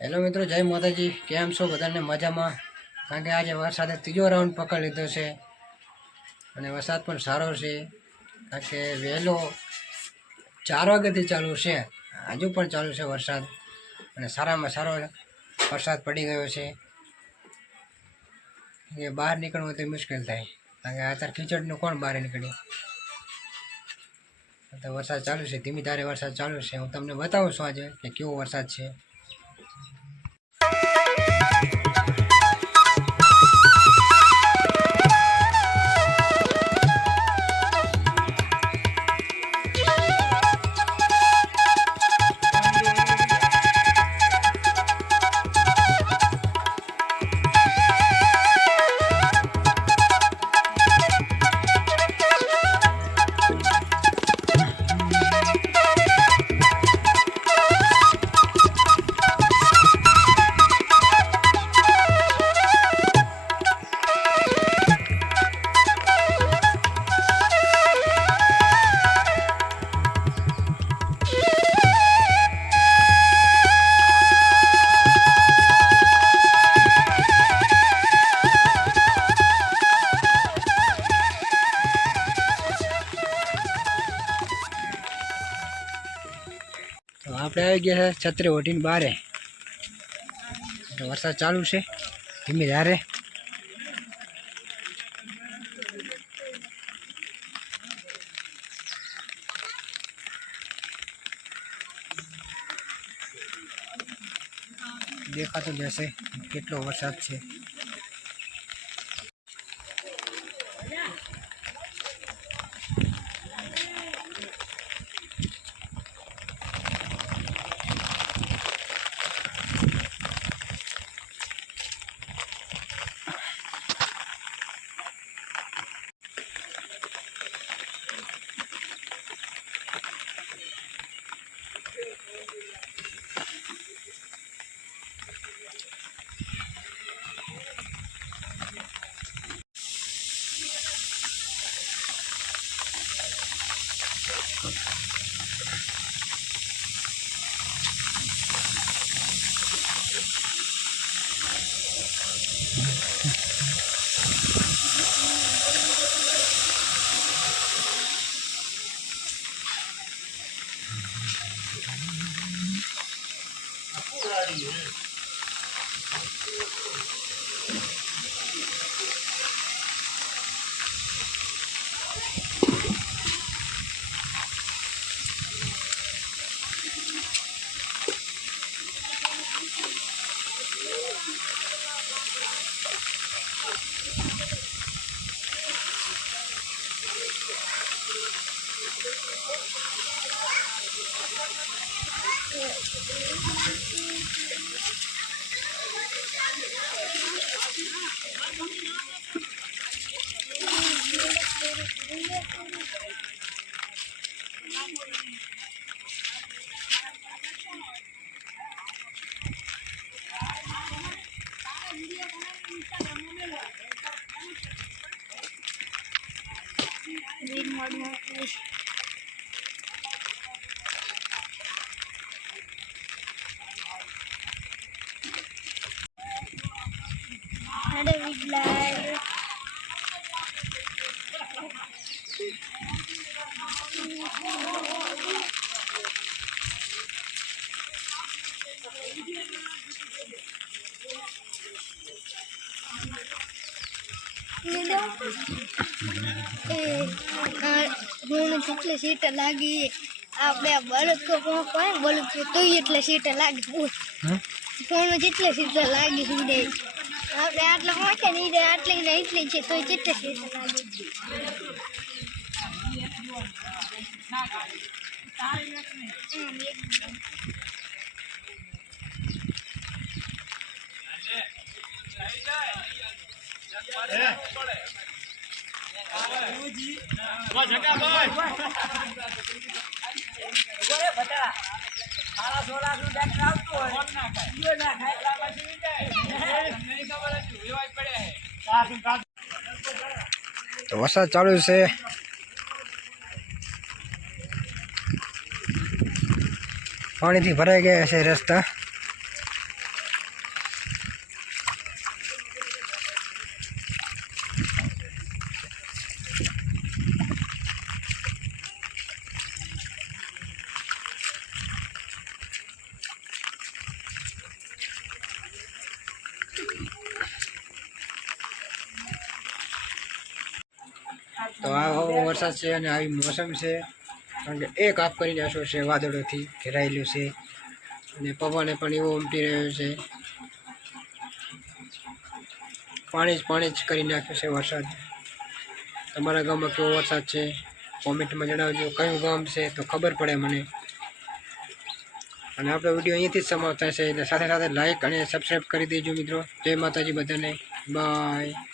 Hello મિત્રો, જય માતાજી। કેમ છો બધાને? મજામાં? કારણ કે આજે વરસાદે ત્રીજો રાઉન્ડ પકડી લીધો છે અને વરસાદ પણ સારો છે। કારણ કે વહેલો 4 વાગ્યાથી ચાલુ છે, હજુ પણ ચાલુ છે વરસાદ અને સારામાં સારો વરસાદ પડી ગયો છે કે બહાર નીકળવું તો મુશ્કેલ થાય। કારણ કે અત્યારે ખીચડનું કોણ બહાર નીકળે? તો વરસાદ ચાલુ છે, ધીમી ધારે વરસાદ ચાલુ છે। હું તમને બતાવું છું આજે કે કેવો વરસાદ છે। તો આપણે આવી ગયા છે છત્રી ઓઢીને બારે। વરસાદ ચાલુ છે ધીમી ધારે। દેખાતું જશે કેટલો વરસાદ છે। એટલે સીટ લાગી આપણે બળદ કોઈ બળદ તો એટલે સીટ લાગી ફોન જેટલે સીટ લાગી આપણે આટલા પહોંચે નહીં આટલી ને એટલી છે તો જેટલે સીટ લાગી તો વરસાદ ચાલુ છે, પાણીથી ભરાઈ ગયા છે રસ્તા। તો આવો વરસાદ છે અને આવી મોસમ છે, કારણ કે એક આપ કરીને આશો છે વાદળોથી ઘેરાયેલું છે અને પવને પણ એવો ઉમટી રહ્યો છે. પાણી જ કરી નાખ્યું છે વરસાદ. તમારા ગામમાં કેવો વરસાદ છે કોમેન્ટમાં જણાવજો. કયું ગામ છે તો ખબર પડે મને. અને આપણો વિડીયો અહીંયાથી જ સમાપ્ત થાય છે, એટલે સાથે સાથે લાઈક અને સબસ્ક્રાઈબ કરી દેજો મિત્રો. જય માતાજી બધાને, બાય.